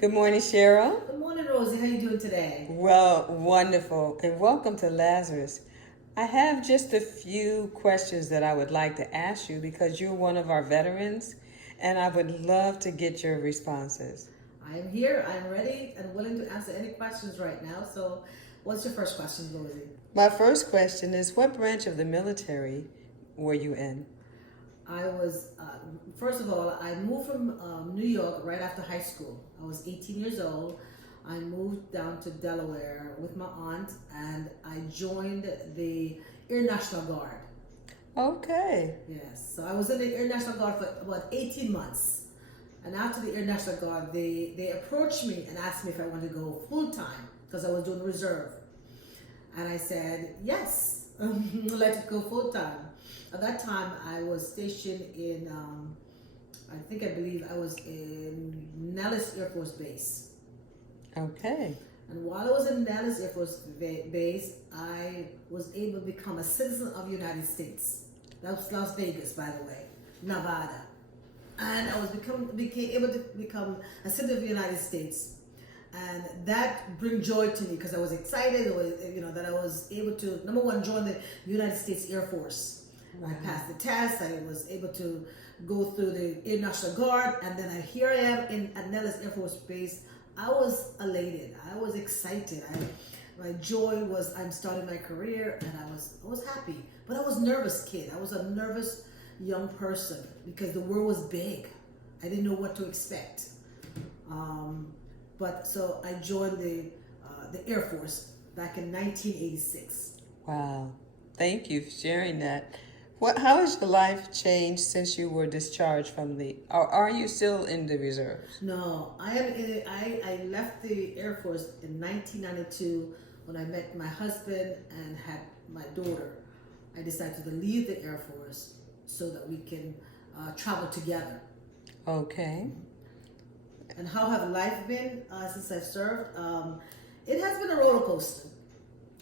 Good morning, Cheryl. Good morning, Rosie. How you doing today? Well, wonderful. And welcome to Lazarus. I have just a few questions that I would like to ask you because you're one of our veterans, and I would love to get your responses. I am here. I am ready and willing to answer any questions right now. So, what's your first question, Rosie? My first question is, what branch of the military were you in? I was, first of all, I moved from New York right after high school. I was 18 years old. I moved down to Delaware with my aunt and I joined the Air National Guard. Okay. Yes, so I was in the Air National Guard for about 18 months. And after the Air National Guard, they approached me and asked me if I wanted to go full time because I was doing reserve. And I said, yes, I'd like to go full time. At that time, I was stationed in, I believe I was in Nellis Air Force Base. Okay. And while I was in Nellis Air Force Base, I was able to become a citizen of the United States. That was Las Vegas, by the way, Nevada. And I was became able to become a citizen of the United States. And that bring joy to me because I was excited, that I was able to, number one, join the United States Air Force. I passed the test. I was able to go through the Air National Guard, and then here I am at Nellis Air Force Base. I was elated. I was excited. My joy was I'm starting my career, and I was happy. But I was nervous, kid. I was a nervous young person because the world was big. I didn't know what to expect. But so I joined the Air Force back in 1986. Wow. Thank you for sharing that. How has your life changed since you were discharged from or are you still in the reserves? No, I left the Air Force in 1992 when I met my husband and had my daughter. I decided to leave the Air Force so that we can travel together. Okay. And how have life been since I've served? It has been a roller coaster.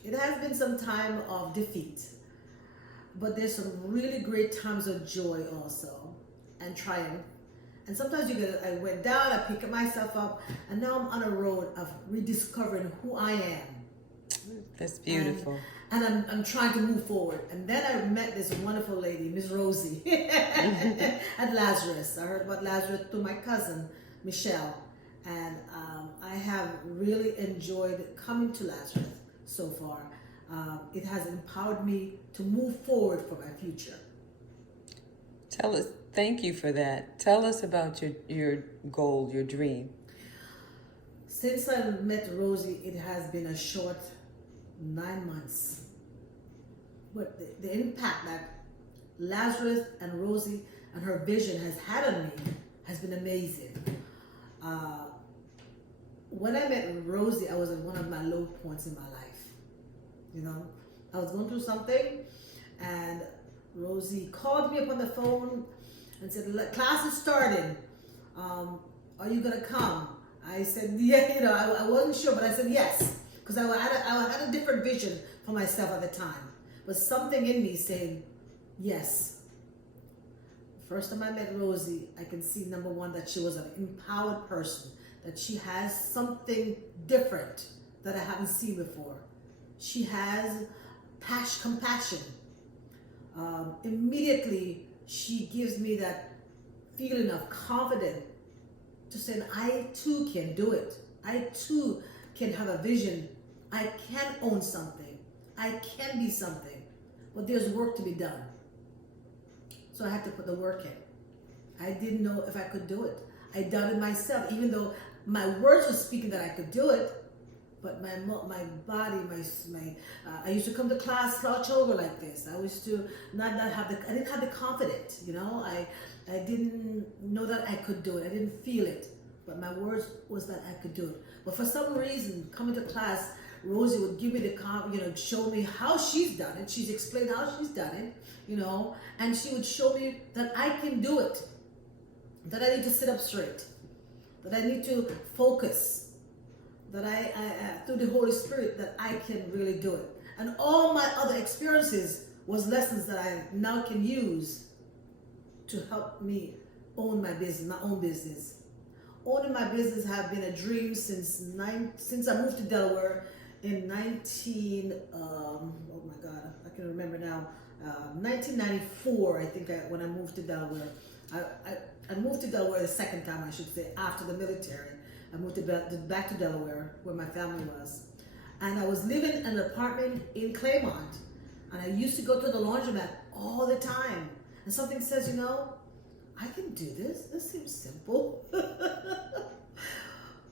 It has been some time of defeat. But there's some really great times of joy also and triumph. And sometimes I went down, I pick myself up, and now I'm on a road of rediscovering who I am. That's beautiful. And I'm trying to move forward. And then I met this wonderful lady, Miss Rosie, at Lazarus. I heard about Lazarus through my cousin, Michelle. And I have really enjoyed coming to Lazarus so far. It has empowered me to move forward for my future. Thank you for that. Tell us about your goal, your dream. Since I met Rosie, it has been a short 9 months. But the impact that Lazarus and Rosie and her vision has had on me has been amazing. When I met Rosie, I was at one of my low points in my life. I was going through something, and Rosie called me up on the phone and said, class is starting. Are you going to come? I said, yeah, I wasn't sure, but I said yes, because I had a different vision for myself at the time. But something in me saying, yes. First time I met Rosie, I can see, number one, that she was an empowered person, that she has something different that I haven't seen before. She has compassion. Immediately, she gives me that feeling of confidence to say, I too can do it. I too can have a vision. I can own something. I can be something. But there's work to be done. So I had to put the work in. I didn't know if I could do it. I doubted myself, even though my words were speaking that I could do it. But my body, I used to come to class slouch over like this. I used to not have I didn't have the confidence, I didn't know that I could do it. I didn't feel it. But my words was that I could do it. But for some reason, coming to class, Rosie would give me show me how she's done it. She's explained how she's done it, and she would show me that I can do it. That I need to sit up straight. That I need to focus. That I through the Holy Spirit, that I can really do it. And all my other experiences was lessons that I now can use to help me own my business, my own business. owning my business have been a dream since I moved to Delaware in 1994. I think when I moved to Delaware. I moved to Delaware the second time, I should say, after the military. I moved back to Delaware, where my family was. And I was living in an apartment in Claymont. And I used to go to the laundromat all the time. And something says, I can do this. This seems simple.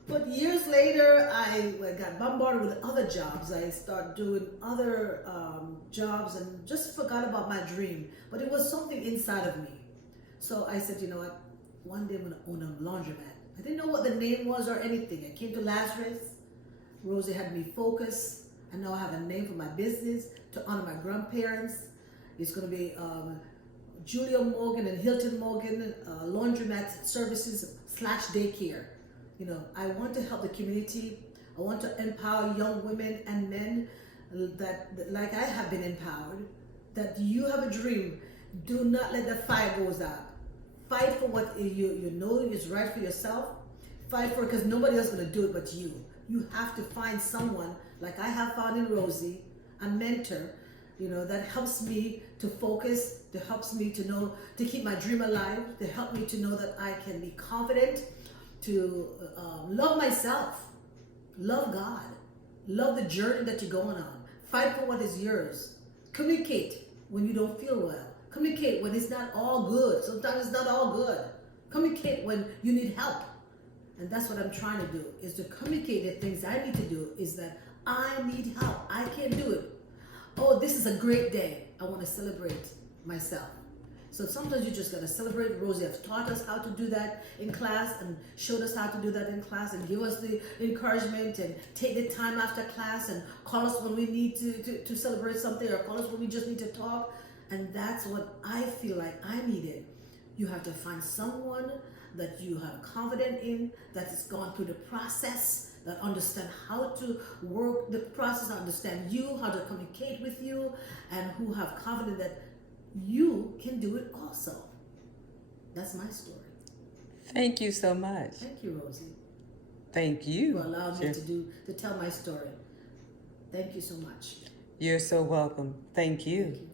But years later, I got bombarded with other jobs. I started doing other jobs and just forgot about my dream. But it was something inside of me. So I said, you know what? One day I'm going to own a laundromat. I didn't know what the name was or anything. I came to Lazarus. Rosie had me focus. And now I have a name for my business to honor my grandparents. It's going to be Julia Morgan and Hilton Morgan Laundromat Services / daycare. I want to help the community. I want to empower young women and men that like I have been empowered, that you have a dream. Do not let the fire goes out. Fight for what you know is right for yourself. Fight for it because nobody else is going to do it but you. You have to find someone like I have found in Rosie, a mentor, that helps me to focus, that helps me to know, to keep my dream alive, to help me to know that I can be confident, to love myself, love God, love the journey that you're going on. Fight for what is yours. Communicate when you don't feel well. Communicate when it's not all good. Sometimes it's not all good. Communicate when you need help. And that's what I'm trying to do, is to communicate the things I need to do, is that I need help. I can't do it. Oh, this is a great day. I want to celebrate myself. So sometimes you just got to celebrate. Rosie has taught us how to do that in class and showed us how to do that in class and give us the encouragement and take the time after class and call us when we need to celebrate something, or call us when we just need to talk. And that's what I feel like I needed. You have to find someone that you have confidence in, that has gone through the process, that understand how to work the process, understand you, how to communicate with you, and who have confidence that you can do it also. That's my story. Thank you so much. Thank you, Rosie. Thank you. For allowing me to tell my story. Thank you so much. You're so welcome. Thank you. Thank you.